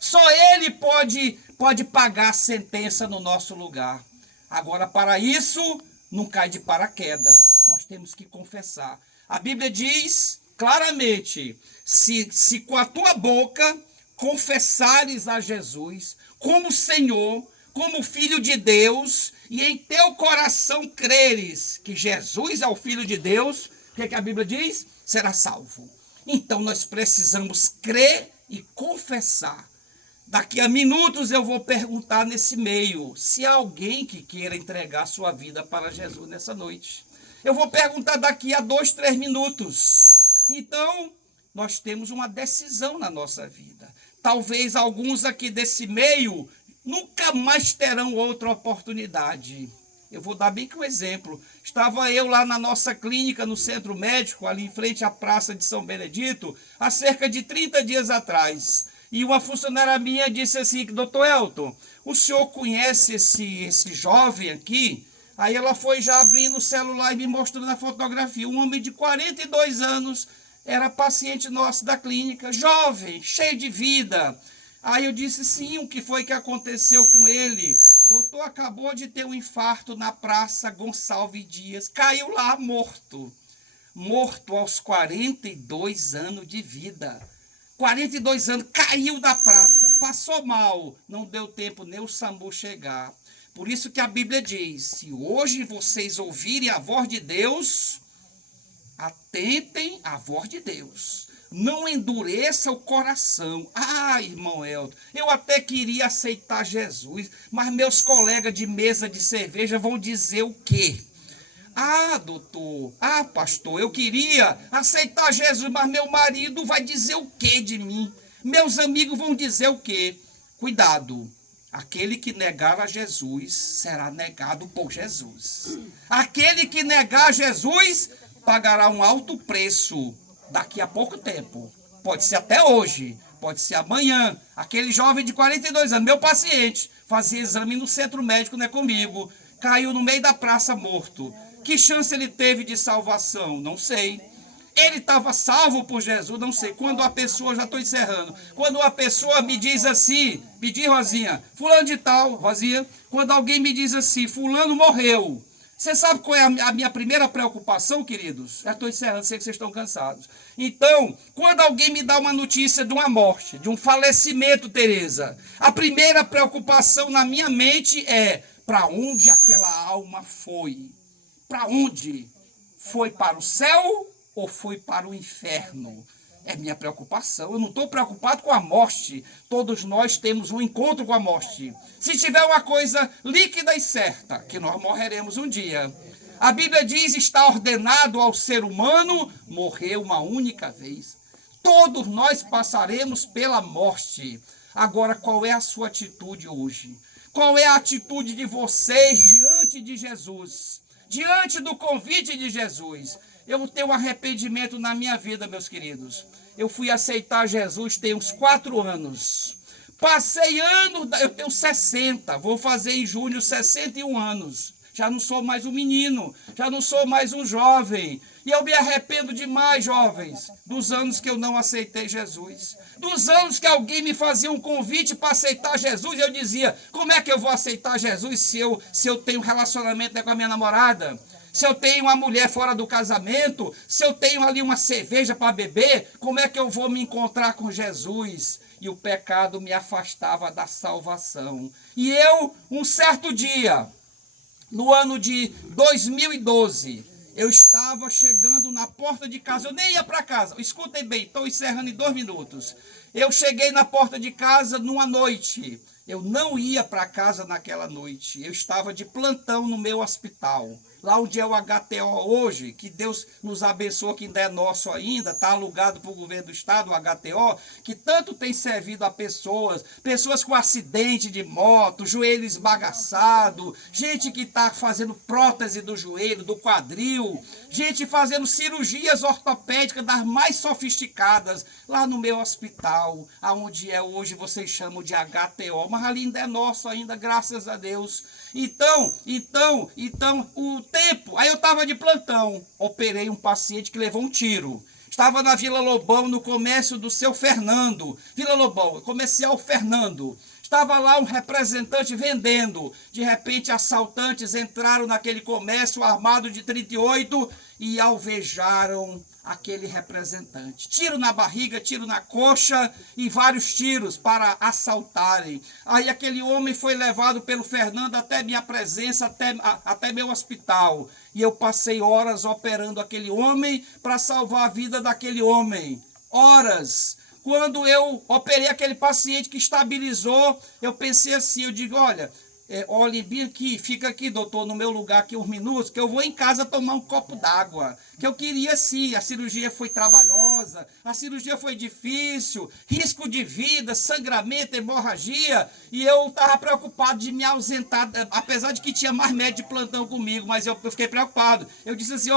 Só Ele pode pagar a sentença no nosso lugar. Agora, para isso, não cai de paraquedas. Nós temos que confessar. A Bíblia diz claramente, se com a tua boca confessares a Jesus como Senhor, como Filho de Deus, e em teu coração creres que Jesus é o Filho de Deus, o que a Bíblia diz? Será salvo. Então nós precisamos crer e confessar. Daqui a minutos eu vou perguntar nesse meio se há alguém que queira entregar sua vida para Jesus nessa noite. Eu vou perguntar daqui a 2, 3 minutos. Então, nós temos uma decisão na nossa vida. Talvez alguns aqui desse meio nunca mais terão outra oportunidade. Eu vou dar bem que um exemplo. Estava eu lá na nossa clínica, no centro médico, ali em frente à Praça de São Benedito, há cerca de 30 dias atrás. E uma funcionária minha disse assim, doutor Elton, o senhor conhece esse jovem aqui? Aí ela foi já abrindo o celular e me mostrando a fotografia. Um homem de 42 anos, era paciente nosso da clínica, jovem, cheio de vida. Aí eu disse, sim, o que foi que aconteceu com ele? Doutor, acabou de ter um infarto na Praça Gonçalves Dias, caiu lá morto. Morto aos 42 anos de vida. 42 anos, caiu da praça, passou mal, não deu tempo nem o SAMU chegar. Por isso que a Bíblia diz, se hoje vocês ouvirem a voz de Deus, atentem à voz de Deus. Não endureça o coração. Ah, irmão Elton, eu até queria aceitar Jesus, mas meus colegas de mesa de cerveja vão dizer o quê? Ah, doutor, pastor, eu queria aceitar Jesus, mas meu marido vai dizer o quê de mim? Meus amigos vão dizer o quê? Cuidado, aquele que negar a Jesus será negado por Jesus. Aquele que negar Jesus pagará um alto preço daqui a pouco tempo. Pode ser até hoje, pode ser amanhã. Aquele jovem de 42 anos, meu paciente, fazia exame no centro médico, não é comigo, caiu no meio da praça morto. Que chance ele teve de salvação? Não sei. Ele estava salvo por Jesus? Não sei. Quando a pessoa, já estou encerrando, quando a pessoa me diz assim, me diz, Rosinha, fulano de tal, Rosinha, quando alguém me diz assim, fulano morreu, você sabe qual é a minha primeira preocupação, queridos? Já estou encerrando, sei que vocês estão cansados. Então, quando alguém me dá uma notícia de uma morte, de um falecimento, Tereza, a primeira preocupação na minha mente é, para onde aquela alma foi? Para onde? Foi para o céu ou foi para o inferno? É minha preocupação. Eu não estou preocupado com a morte. Todos nós temos um encontro com a morte. Se tiver uma coisa líquida e certa, que nós morreremos um dia. A Bíblia diz, está ordenado ao ser humano morrer uma única vez. Todos nós passaremos pela morte. Agora, qual é a sua atitude hoje? Qual é a atitude de vocês diante de Jesus? Diante do convite de Jesus, eu tenho um arrependimento na minha vida, meus queridos. Eu fui aceitar Jesus tem uns 4 anos. Passei anos, eu tenho 60, vou fazer em junho 61 anos. Já não sou mais um menino, já não sou mais um jovem. E eu me arrependo demais, jovens, dos anos que eu não aceitei Jesus. Dos anos que alguém me fazia um convite para aceitar Jesus, eu dizia, como é que eu vou aceitar Jesus se eu tenho um relacionamento com a minha namorada? Se eu tenho uma mulher fora do casamento? Se eu tenho ali uma cerveja para beber? Como é que eu vou me encontrar com Jesus? E o pecado me afastava da salvação. E eu, um certo dia, no ano de 2012, eu estava chegando na porta de casa, eu nem ia para casa, escutem bem, estou encerrando em 2 minutos. Eu cheguei na porta de casa numa noite. Eu não ia para casa naquela noite. Eu estava de plantão no meu hospital. Lá onde é o HTO hoje, que Deus nos abençoa, que ainda é nosso ainda, está alugado para o governo do estado, o HTO, que tanto tem servido a pessoas com acidente de moto, joelho esbagaçado, gente que está fazendo prótese do joelho, do quadril, gente fazendo cirurgias ortopédicas das mais sofisticadas, lá no meu hospital, aonde é hoje vocês chamam de HTO, mas ali ainda é nosso ainda, graças a Deus. Então, o tempo, aí eu estava de plantão, operei um paciente que levou um tiro. Estava na Vila Lobão, no comércio do seu Fernando. Vila Lobão, comercial Fernando. Estava lá um representante vendendo. De repente, assaltantes entraram naquele comércio armado de 38 e alvejaram aquele representante. Tiro na barriga, tiro na coxa e vários tiros para assaltarem. Aí aquele homem foi levado pelo Fernando até minha presença, até meu hospital. E eu passei horas operando aquele homem para salvar a vida daquele homem. Horas. Quando eu operei aquele paciente que estabilizou, eu pensei assim, eu digo, olha, olhe bem aqui, fica aqui, doutor, no meu lugar aqui uns minutos, que eu vou em casa tomar um copo d'água. Que eu queria sim, a cirurgia foi trabalhosa, a cirurgia foi difícil, risco de vida, sangramento, hemorragia, e eu estava preocupado de me ausentar, apesar de que tinha mais médico de plantão comigo, mas eu fiquei preocupado. Eu disse assim,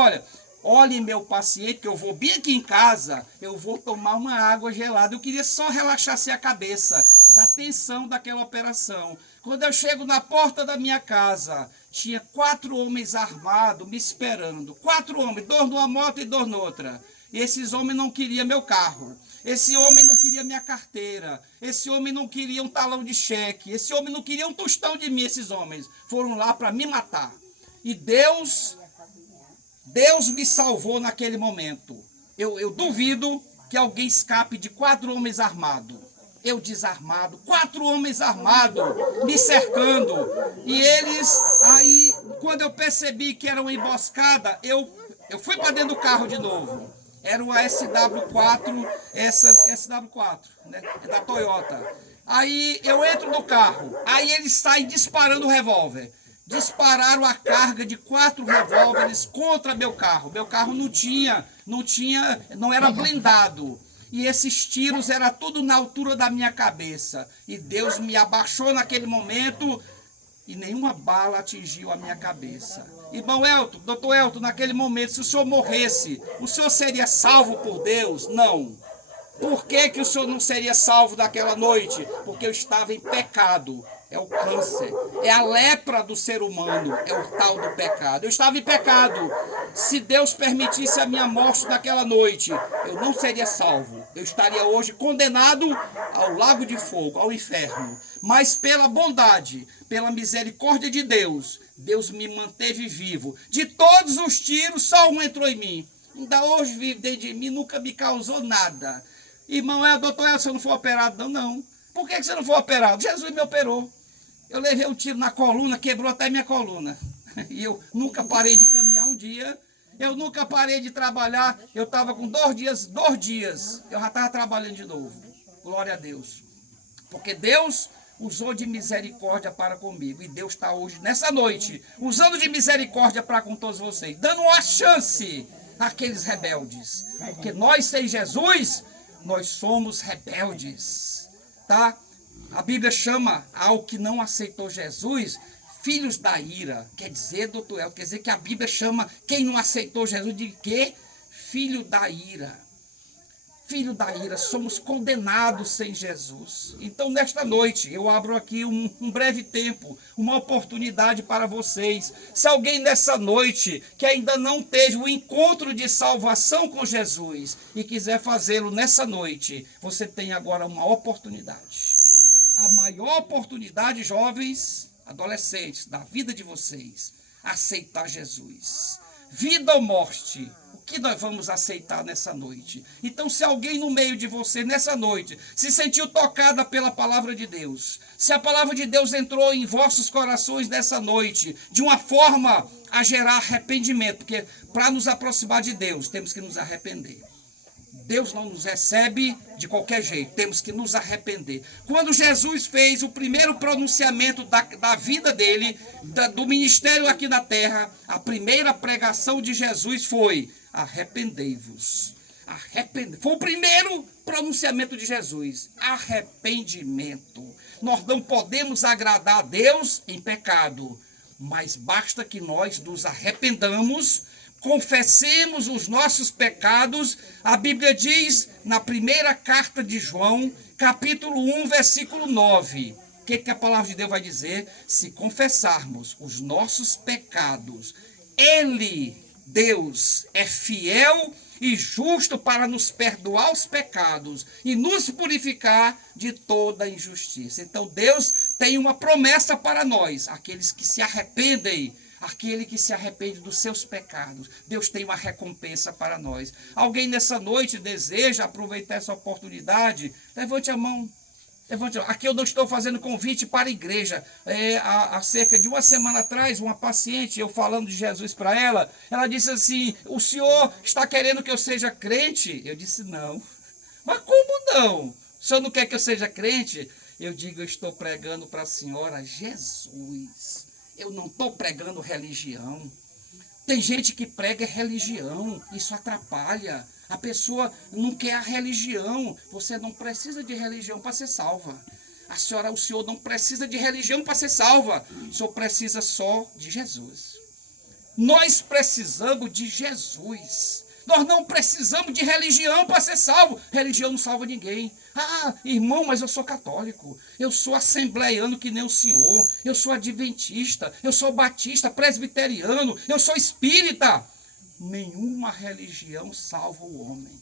olhe meu paciente, que eu vou bem aqui em casa, eu vou tomar uma água gelada. Eu queria só relaxar a cabeça da tensão daquela operação. Quando eu chego na porta da minha casa, tinha 4 homens armados me esperando. 4 homens, 2 numa moto e 2 noutra. E esses homens não queriam meu carro. Esse homem não queria minha carteira. Esse homem não queria um talão de cheque. Esse homem não queria um tostão de mim. Esses homens foram lá para me matar. E Deus me salvou naquele momento. Eu duvido que alguém escape de 4 homens armados. Eu desarmado, 4 homens armados me cercando. E eles, aí, quando eu percebi que era uma emboscada, eu fui para dentro do carro de novo. Era uma SW4, SW4, né, da Toyota. Aí eu entro no carro, aí eles saem disparando o revólver. Dispararam a carga de 4 revólveres contra meu carro. Meu carro não era blindado. E esses tiros eram tudo na altura da minha cabeça. E Deus me abaixou naquele momento e nenhuma bala atingiu a minha cabeça. Irmão Elton, doutor Elton, naquele momento, se o senhor morresse, o senhor seria salvo por Deus? Não. Por que o senhor não seria salvo naquela noite? Porque eu estava em pecado. É o câncer, é a lepra do ser humano, é o tal do pecado. Eu estava em pecado. Se Deus permitisse a minha morte naquela noite, eu não seria salvo. Eu estaria hoje condenado ao lago de fogo, ao inferno. Mas pela bondade, pela misericórdia de Deus, Deus me manteve vivo. De todos os tiros, só um entrou em mim. Ainda hoje vive dentro de mim, nunca me causou nada. Irmão, doutor, se eu não for operado, não. Por que você não foi operado? Jesus me operou. Eu levei um tiro na coluna, quebrou até minha coluna. E eu nunca parei de caminhar um dia. Eu nunca parei de trabalhar. Eu estava com 2 dias. Eu já estava trabalhando de novo. Glória a Deus. Porque Deus usou de misericórdia para comigo. E Deus está hoje, nessa noite, usando de misericórdia para com todos vocês. Dando uma chance àqueles rebeldes. Porque nós, sem Jesus, nós somos rebeldes. Tá? A Bíblia chama ao que não aceitou Jesus filhos da ira. Quer dizer, doutor El, quer dizer que a Bíblia chama quem não aceitou Jesus de quê? Filho da ira. Filho da ira, somos condenados sem Jesus. Então, nesta noite, eu abro aqui um breve tempo, uma oportunidade para vocês. Se alguém nessa noite que ainda não teve o encontro de salvação com Jesus e quiser fazê-lo nessa noite, você tem agora uma oportunidade. A maior oportunidade, jovens, adolescentes, da vida de vocês, aceitar Jesus. Vida ou morte, o que nós vamos aceitar nessa noite? Então, se alguém no meio de você, nessa noite, se sentiu tocada pela palavra de Deus, se a palavra de Deus entrou em vossos corações nessa noite, de uma forma a gerar arrependimento, porque para nos aproximar de Deus, temos que nos arrepender. Deus não nos recebe de qualquer jeito, temos que nos arrepender. Quando Jesus fez o primeiro pronunciamento da vida dele, do ministério aqui na terra, a primeira pregação de Jesus foi: arrependei-vos. Foi o primeiro pronunciamento de Jesus, arrependimento. Nós não podemos agradar a Deus em pecado, mas basta que nós nos arrependamos, confessemos os nossos pecados. A Bíblia diz na primeira carta de João, capítulo 1, versículo 9. O que a palavra de Deus vai dizer? Se confessarmos os nossos pecados, Ele, Deus, é fiel e justo para nos perdoar os pecados e nos purificar de toda injustiça. Então Deus tem uma promessa para nós, aqueles que se arrependem. Aquele que se arrepende dos seus pecados, Deus tem uma recompensa para nós. Alguém nessa noite deseja aproveitar essa oportunidade? Levante a mão. Levante a mão. Aqui eu não estou fazendo convite para a igreja. Há cerca de uma semana atrás, uma paciente, eu falando de Jesus para ela, ela disse assim: o senhor está querendo que eu seja crente? Eu disse: não. Mas como não? O senhor não quer que eu seja crente? Eu digo: eu estou pregando para a senhora Jesus. Eu não estou pregando religião. Tem gente que prega religião, isso atrapalha. A pessoa não quer a religião. Você não precisa de religião para ser salva. O senhor não precisa de religião para ser salva. O senhor precisa só de Jesus. Nós precisamos de Jesus. Nós não precisamos de religião para ser salvo. Religião não salva ninguém. Ah, irmão, mas eu sou católico. Eu sou assembleiano que nem o senhor. Eu sou adventista. Eu sou batista, presbiteriano. Eu sou espírita. Nenhuma religião salva o homem.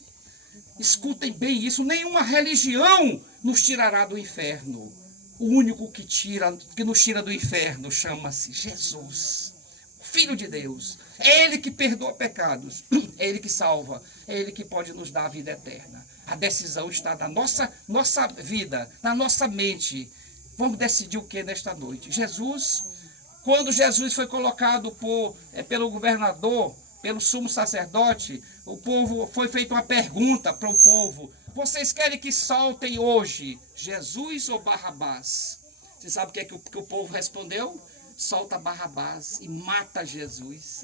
Escutem bem isso. Nenhuma religião nos tirará do inferno. O único que nos tira do inferno chama-se Jesus. Filho de Deus, é Ele que perdoa pecados, é Ele que salva, é Ele que pode nos dar a vida eterna. A decisão está na nossa vida, na nossa mente. Vamos decidir o que nesta noite? Quando Jesus foi colocado pelo governador, pelo sumo sacerdote, foi feita uma pergunta para o povo: vocês querem que soltem hoje Jesus ou Barrabás? Você sabe o que o povo respondeu? Solta Barrabás e mata Jesus.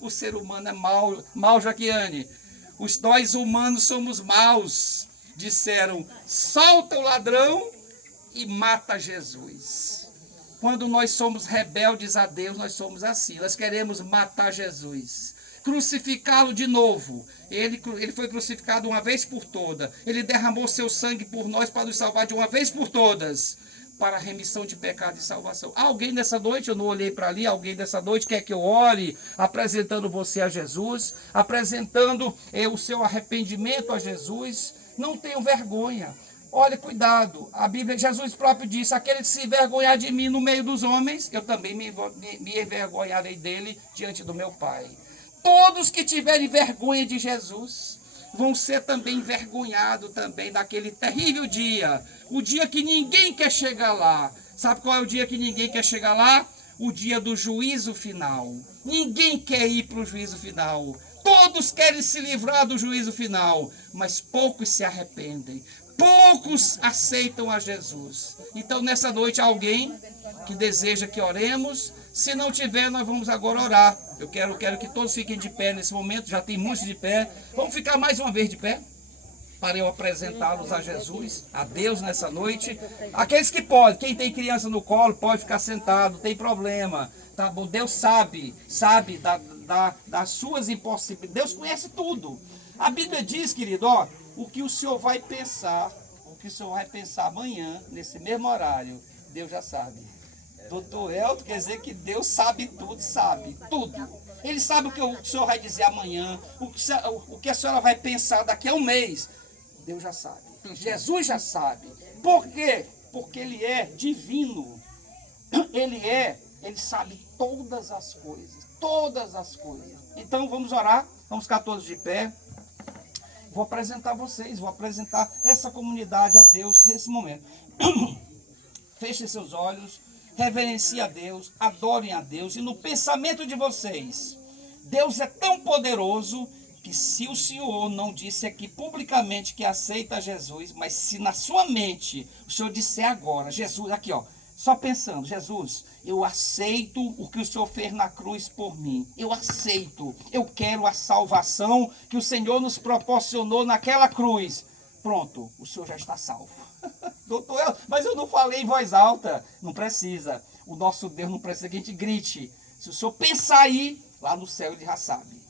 O ser humano é mau, Jaquiane. Nós humanos somos maus. Disseram: solta o ladrão e mata Jesus. Quando nós somos rebeldes a Deus, nós somos assim. Nós queremos matar Jesus, crucificá-lo de novo. Ele foi crucificado uma vez por todas. Ele derramou seu sangue por nós para nos salvar de uma vez por todas, para a remissão de pecado e salvação. Alguém nessa noite, eu não olhei para ali, alguém nessa noite quer que eu ore apresentando você a Jesus, apresentando o seu arrependimento a Jesus? Não tenham vergonha. Olha, cuidado. A Bíblia, Jesus próprio disse: aquele que se envergonhar de mim no meio dos homens, eu também me envergonharei dele diante do meu Pai. Todos que tiverem vergonha de Jesus vão ser também envergonhados também naquele terrível dia. O dia que ninguém quer chegar lá. Sabe qual é o dia que ninguém quer chegar lá? O dia do juízo final. Ninguém quer ir para o juízo final. Todos querem se livrar do juízo final, mas poucos se arrependem. Poucos aceitam a Jesus. Então, nessa noite, alguém que deseja que oremos? Se não tiver, nós vamos agora orar. Eu quero que todos fiquem de pé nesse momento. Já tem muitos de pé. Vamos ficar mais uma vez de pé, para eu apresentá-los a Jesus, a Deus nessa noite. Aqueles que podem, quem tem criança no colo, pode ficar sentado, não tem problema. Tá bom? Deus sabe das suas impossibilidades. Deus conhece tudo. A Bíblia diz, querido, o que o senhor vai pensar, amanhã, nesse mesmo horário, Deus já sabe. Doutor Elton quer dizer que Deus sabe tudo. Ele sabe o que o senhor vai dizer amanhã, o que a senhora vai pensar daqui a um mês. Deus já sabe. Jesus já sabe. Por quê? Porque Ele é divino. Ele sabe todas as coisas. Então vamos orar, vamos ficar todos de pé. Vou apresentar essa comunidade a Deus nesse momento. Fechem seus olhos, reverenciem a Deus, adorem a Deus. E no pensamento de vocês, Deus é tão poderoso que se o senhor não disse aqui publicamente que aceita Jesus, mas se na sua mente o senhor disser agora, Jesus, aqui ó, só pensando, Jesus, eu aceito o que o senhor fez na cruz por mim, eu aceito, eu quero a salvação que o Senhor nos proporcionou naquela cruz. Pronto, o senhor já está salvo. Doutor, mas eu não falei em voz alta. Não precisa, o nosso Deus não precisa que a gente grite. Se o senhor pensar aí, lá no céu ele já sabe.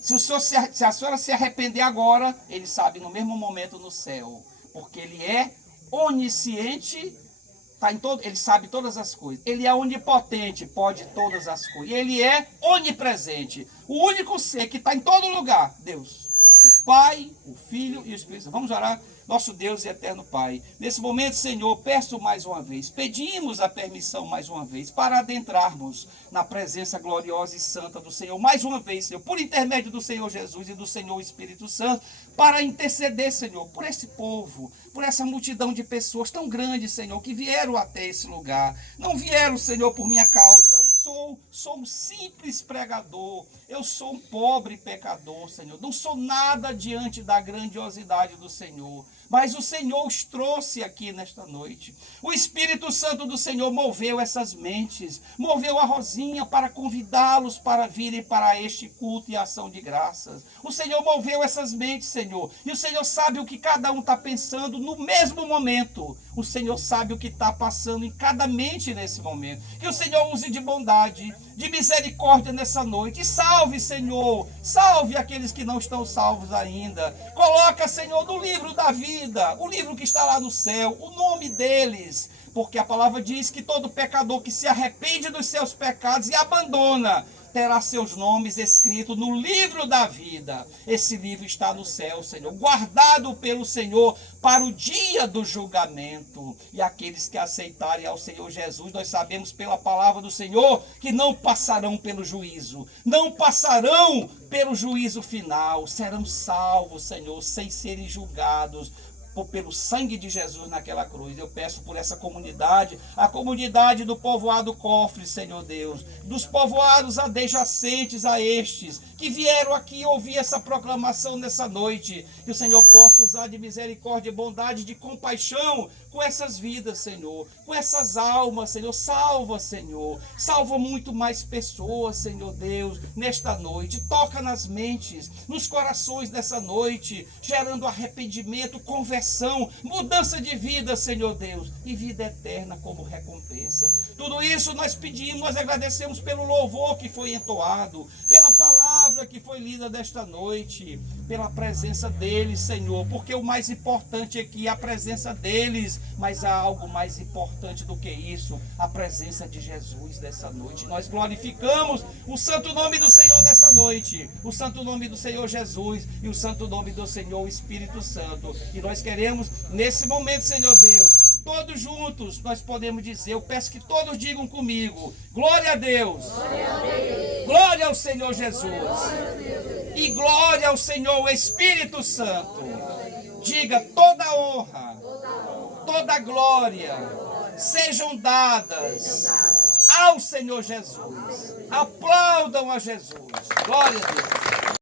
Se a senhora se arrepender agora, ele sabe no mesmo momento no céu. Porque ele é onisciente, tá em todo, ele sabe todas as coisas. Ele é onipotente, pode todas as coisas. Ele é onipresente. O único ser que está em todo lugar, Deus. O Pai, o Filho e o Espírito Santo. Vamos orar. Nosso Deus e eterno Pai, nesse momento, Senhor, peço mais uma vez, pedimos a permissão mais uma vez, para adentrarmos na presença gloriosa e santa do Senhor, mais uma vez, Senhor, por intermédio do Senhor Jesus e do Senhor Espírito Santo, para interceder, Senhor, por esse povo, por essa multidão de pessoas tão grande, Senhor, que vieram até esse lugar, não vieram, Senhor, por minha causa, sou um simples pregador, eu sou um pobre pecador, Senhor, não sou nada diante da grandiosidade do Senhor, mas o Senhor os trouxe aqui nesta noite. O Espírito Santo do Senhor moveu essas mentes, moveu a Rosinha para convidá-los para virem para este culto e ação de graças. O Senhor moveu essas mentes, Senhor, e o Senhor sabe o que cada um está pensando no mesmo momento. O Senhor sabe o que está passando em cada mente nesse momento. Que o Senhor use de bondade, de misericórdia nessa noite. E salve, Senhor, salve aqueles que não estão salvos ainda. Coloca, Senhor, no livro da vida, o livro que está lá no céu, o nome deles. Porque a palavra diz que todo pecador que se arrepende dos seus pecados e abandona, terá seus nomes escritos no livro da vida. Esse livro está no céu, Senhor, guardado pelo Senhor para o dia do julgamento. E aqueles que aceitarem ao Senhor Jesus, nós sabemos pela palavra do Senhor que não passarão pelo juízo, não passarão pelo juízo final, serão salvos, Senhor, sem serem julgados pelo sangue de Jesus naquela cruz. Eu peço por essa comunidade, a comunidade do povoado Cofre, Senhor Deus, dos povoados adjacentes a estes, que vieram aqui ouvir essa proclamação nessa noite, que o Senhor possa usar de misericórdia, bondade, de compaixão com essas vidas, Senhor, com essas almas, Senhor. Salva, Senhor, salva muito mais pessoas, Senhor Deus, nesta noite. Toca nas mentes, nos corações dessa noite, gerando arrependimento, conversão, mudança de vida, Senhor Deus, e vida eterna como recompensa. Tudo isso nós pedimos, nós agradecemos pelo louvor que foi entoado, pela palavra que foi lida desta noite, pela presença deles, Senhor, porque o mais importante aqui é a presença deles, mas há algo mais importante do que isso, a presença de Jesus dessa noite. Nós glorificamos o santo nome do Senhor nessa noite, o santo nome do Senhor Jesus e o santo nome do Senhor Espírito Santo. E nós queremos, nesse momento, Senhor Deus, todos juntos nós podemos dizer, eu peço que todos digam comigo, glória a Deus, glória ao Senhor Jesus e glória ao Senhor Espírito Santo. Diga, toda honra, toda glória sejam dadas ao Senhor Jesus. Aplaudam a Jesus. Glória a Deus.